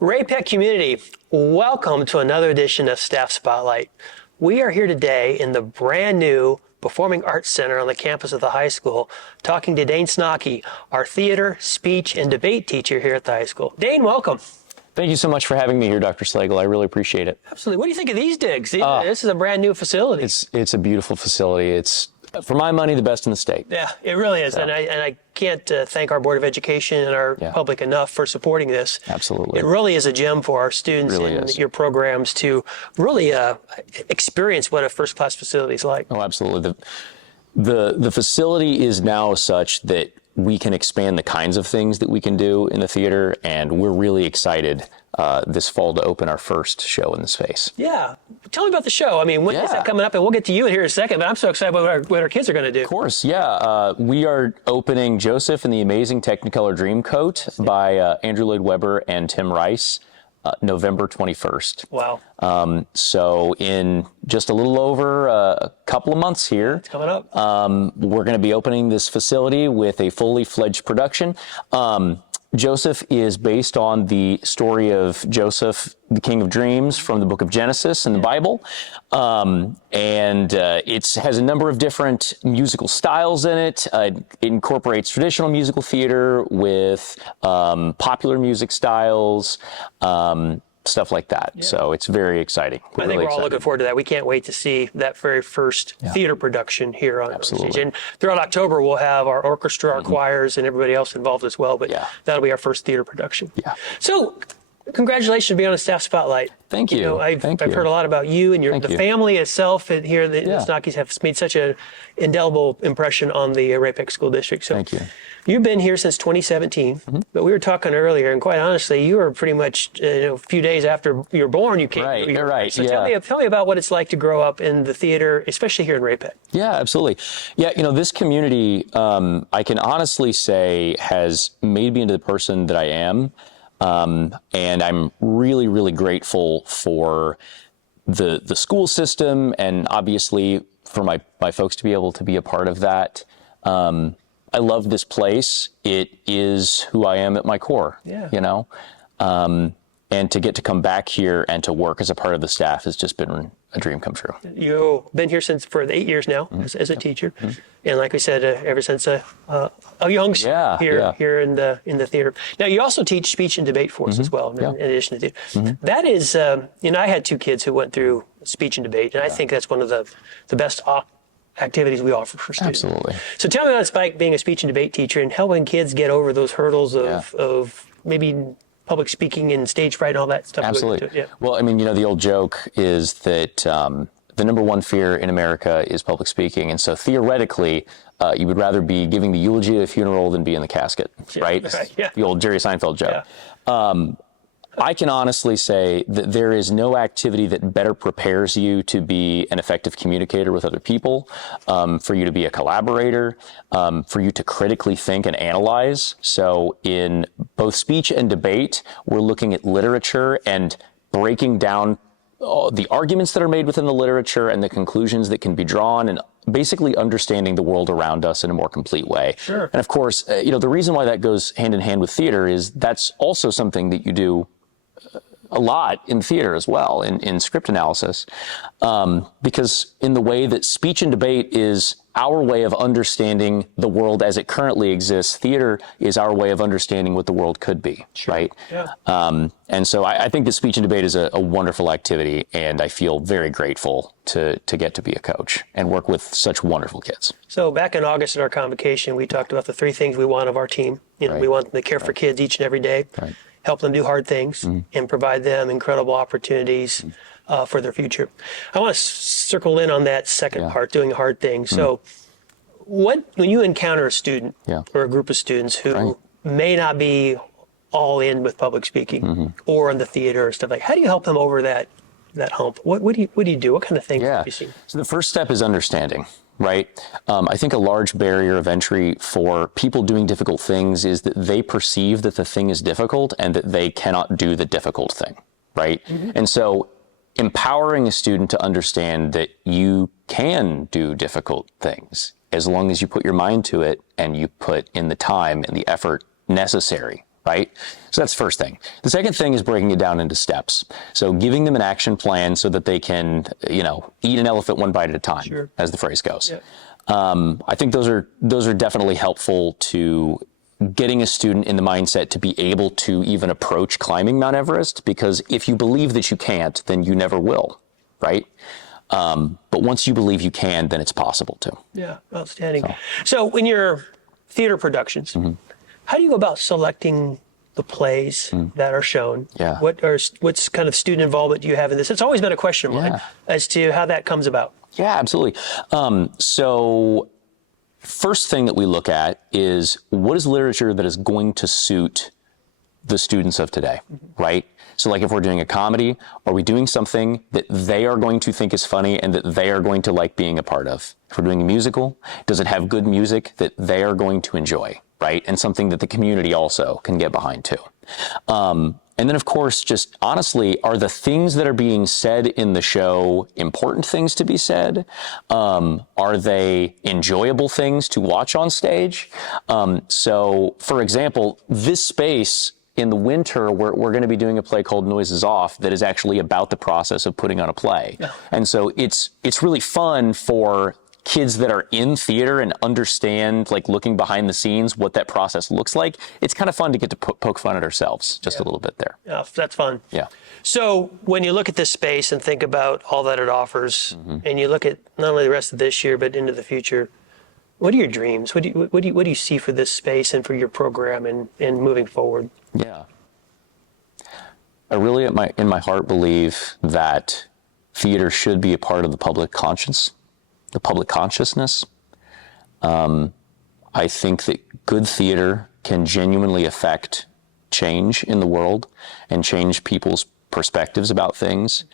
Ray-Pec community, welcome to another edition of Staff Spotlight. We are here today in the brand new Performing Arts Center on the campus of the high school, talking to Dane Schnake, our theater, speech, and debate teacher here at the high school. Dane, welcome. Thank you so much for having me here, Dr. Slagle. I really appreciate it. Absolutely. What do you think of these digs? This is a brand new facility. It's a beautiful facility. It's, for my money, the best in the state. Yeah, it really is. So. And I can't thank our Board of Education and our public enough for supporting this. Absolutely. It really is a gem for our students and your programs to really experience what a first-class facility is like. Oh, absolutely. The facility is now such that we can expand the kinds of things that we can do in the theater, and we're really excited this fall to open our first show in the space. Yeah. Tell me about the show. I mean, when is that coming up? And we'll get to you in here in a second, but I'm so excited about what our kids are going to do. Of course, yeah. We are opening Joseph and the Amazing Technicolor Dreamcoat by Andrew Lloyd Webber and Tim Rice, November 21st. Wow. So in just a little over a couple of months here, it's coming up. We're going to be opening this facility with a fully fledged production. Joseph is based on the story of Joseph, the King of Dreams, from the book of Genesis in the Bible. It has a number of different musical styles in it. It incorporates traditional musical theater with popular music styles, stuff like that. Yeah. So it's very exciting. I think we're all looking forward to that. We can't wait to see that very first theater production here on stage. And throughout October, we'll have our orchestra, our choirs, and everybody else involved as well. But that'll be our first theater production. Yeah. So congratulations on being on the Staff Spotlight. Thank you. I've heard a lot about you and the family itself and here. The Snakes have made such an indelible impression on the Ray-Pec School District. So thank you. You've been here since 2017, but we were talking earlier, and quite honestly, you were pretty much a few days after you were born, you came. Right, you're right. So tell me about what it's like to grow up in the theater, especially here in Ray-Pec. Yeah, absolutely. Yeah, this community, I can honestly say, has made me into the person that I am. And I'm really, really grateful for the school system, and obviously for my folks to be able to be a part of that. I love this place. It is who I am at my core, and to get to come back here and to work as a part of the staff has just been a dream come true. You've been here for 8 years now as a teacher. And like we said, ever since a youngster here in the theater. Now, you also teach speech and debate for us as well, in addition to theater. That is, I had 2 kids who went through speech and debate, and I think that's one of the best activities we offer for students. Absolutely. So tell me about Spike being a speech and debate teacher and helping kids get over those hurdles of maybe public speaking and stage fright and all that stuff. Absolutely. Well, the old joke is that the number one fear in America is public speaking. And so theoretically, you would rather be giving the eulogy at a funeral than be in the casket, right? The old Jerry Seinfeld joke. I can honestly say that there is no activity that better prepares you to be an effective communicator with other people, for you to be a collaborator, for you to critically think and analyze. So in both speech and debate, we're looking at literature and breaking down the arguments that are made within the literature and the conclusions that can be drawn, and basically understanding the world around us in a more complete way. Sure. And of course, the reason why that goes hand in hand with theater is that's also something that you do a lot in theater as well, in script analysis, because in the way that speech and debate is our way of understanding the world as it currently exists, theater is our way of understanding what the world could be, right? Yeah. And so I think that speech and debate is a wonderful activity, and I feel very grateful to get to be a coach and work with such wonderful kids. So back in August at our convocation, we talked about the 3 things we want of our team. We want them to care for kids each and every day. Right. Help them do hard things and provide them incredible opportunities for their future. I want to circle in on that second part, doing hard things. So when you encounter a student or a group of students who may not be all in with public speaking or in the theater or stuff, like, how do you help them over that hump? What do you do? What kind of things have you seen? So the first step is understanding. Right? I think a large barrier of entry for people doing difficult things is that they perceive that the thing is difficult and that they cannot do the difficult thing, right? And so empowering a student to understand that you can do difficult things as long as you put your mind to it and you put in the time and the effort necessary, right? So that's the first thing. The second thing is breaking it down into steps. So giving them an action plan so that they can, eat an elephant one bite at a time, Sure. as the phrase goes. Yeah. I think those are definitely helpful to getting a student in the mindset to be able to even approach climbing Mount Everest, because if you believe that you can't, then you never will, right? But once you believe you can, then it's possible to. Yeah, outstanding. So in your theater productions, how do you go about selecting the plays that are shown? Yeah. What's kind of student involvement do you have in this? It's always been a question of mine as to how that comes about. Yeah, absolutely. So first thing that we look at is what is literature that is going to suit the students of today, right? So like if we're doing a comedy, are we doing something that they are going to think is funny and that they are going to like being a part of? If we're doing a musical, does it have good music that they are going to enjoy, right? And something that the community also can get behind too. And then, of course, just honestly, are the things that are being said in the show important things to be said? Are they enjoyable things to watch on stage? So, for example, this space in the winter, we're going to be doing a play called Noises Off that is actually about the process of putting on a play. Yeah. And so it's really fun for kids that are in theater and understand, like looking behind the scenes, what that process looks like. It's kind of fun to get to poke fun at ourselves just a little bit there. Yeah, that's fun. Yeah. So when you look at this space and think about all that it offers, and you look at not only the rest of this year, but into the future, what are your dreams? What do you see for this space and for your program and moving forward? Yeah. I really, in my heart, believe that theater should be a part of the public conscience. The public consciousness. I think that good theater can genuinely affect change in the world and change people's perspectives about things.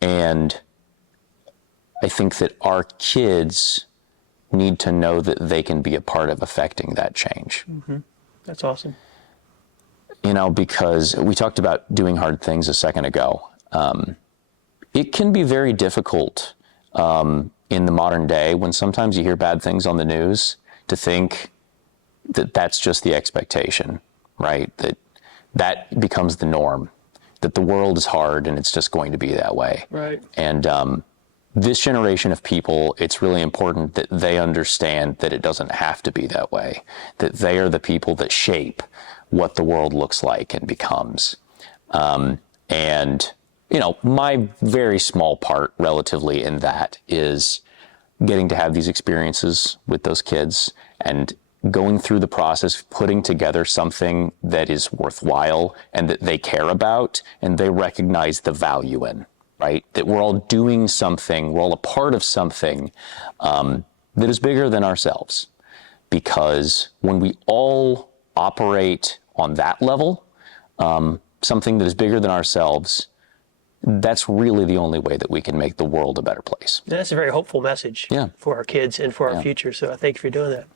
And I think that our kids need to know that they can be a part of affecting that change. That's awesome. Because we talked about doing hard things a second ago. It can be very difficult in the modern day, when sometimes you hear bad things on the news, to think that that's just the expectation, right? That becomes the norm, that the world is hard and it's just going to be that way. Right. And this generation of people, it's really important that they understand that it doesn't have to be that way, that they are the people that shape what the world looks like and becomes. My very small part relatively in that is getting to have these experiences with those kids and going through the process, putting together something that is worthwhile and that they care about and they recognize the value in, right? That we're all doing something, we're all a part of something that is bigger than ourselves. Because when we all operate on that level, something that is bigger than ourselves, that's really the only way that we can make the world a better place. That's a very hopeful message for our kids and for our future. So I thank you for doing that.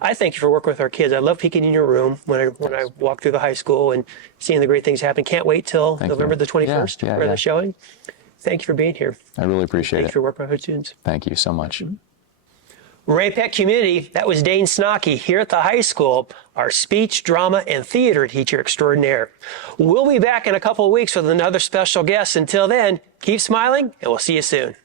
I thank you for working with our kids. I love peeking in your room when I walk through the high school and seeing the great things happen. Can't wait till November the 21st for the showing. Thank you for being here. I really appreciate it. Thank you for working with our students. Thank you so much. Ray-Pec community, that was Dane Schnake here at the high school, our speech, drama, and theater teacher extraordinaire. We'll be back in a couple of weeks with another special guest. Until then, keep smiling, and we'll see you soon.